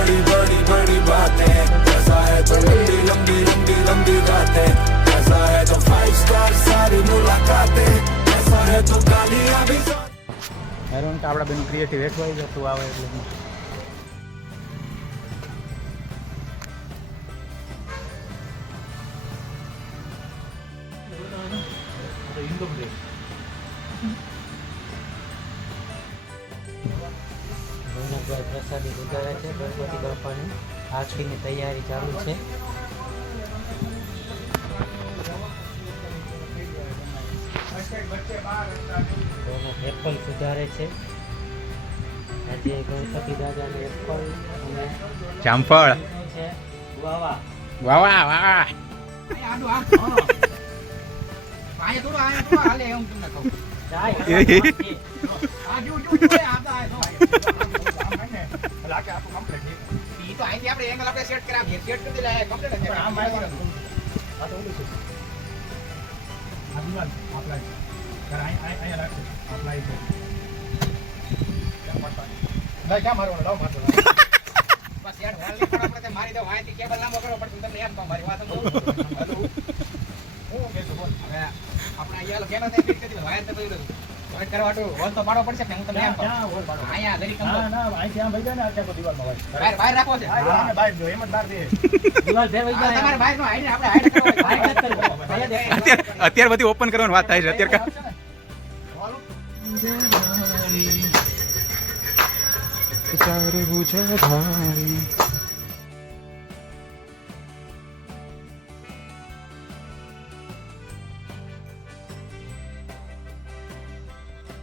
बड़ी बड़ी बड़ी बातें, ऐसा है तो लंबी लंबी लंबी लंबी बातें, ऐसा है तो 5 स्टार सारी मुलाकातें, ऐसा है तो गालियां भी હેરો કે આપણા બેનું ક્રિએટિવ વેચવાઈ જતું આવે એટલે પ્રસાદી ગુજારે છે ગણપતિ બાપાની આરતીની તૈયારી ચાલુ છે. એપલ સુધારે છે. આજે ગણપતિ દાદાને એપલ અને જામફળ છે. વાવા વાહ વાહ વાહ મારી તો વાયથી કેબલ લાંબો કરવો પડશે તમને એમ કહું મારી વાત સમજો. હું કે છો બોલ હવે આપણે અહીંયા કેનો તે ફિટ કરી વાયર તો પડ્યું કનેક્ટ કરવા તો હોલ તો પાડવો પડશે ને હું તમને એમ કહું અહીંયા ઘરી કમ ના અહીં ત્યાં ભાઈ જાય ને આખા દિવાલમાં વાયર બહાર રાખવો છે બહાર જો એમ જ બહાર દે દિવાલ દે ભાઈ જાય તમારે બહાર નો હાઈડ આપણે હાઈડ કરવો અત્યારે બધી ઓપન કરવાની વાત થાય છે અત્યારે ચાર ભુજા ધારી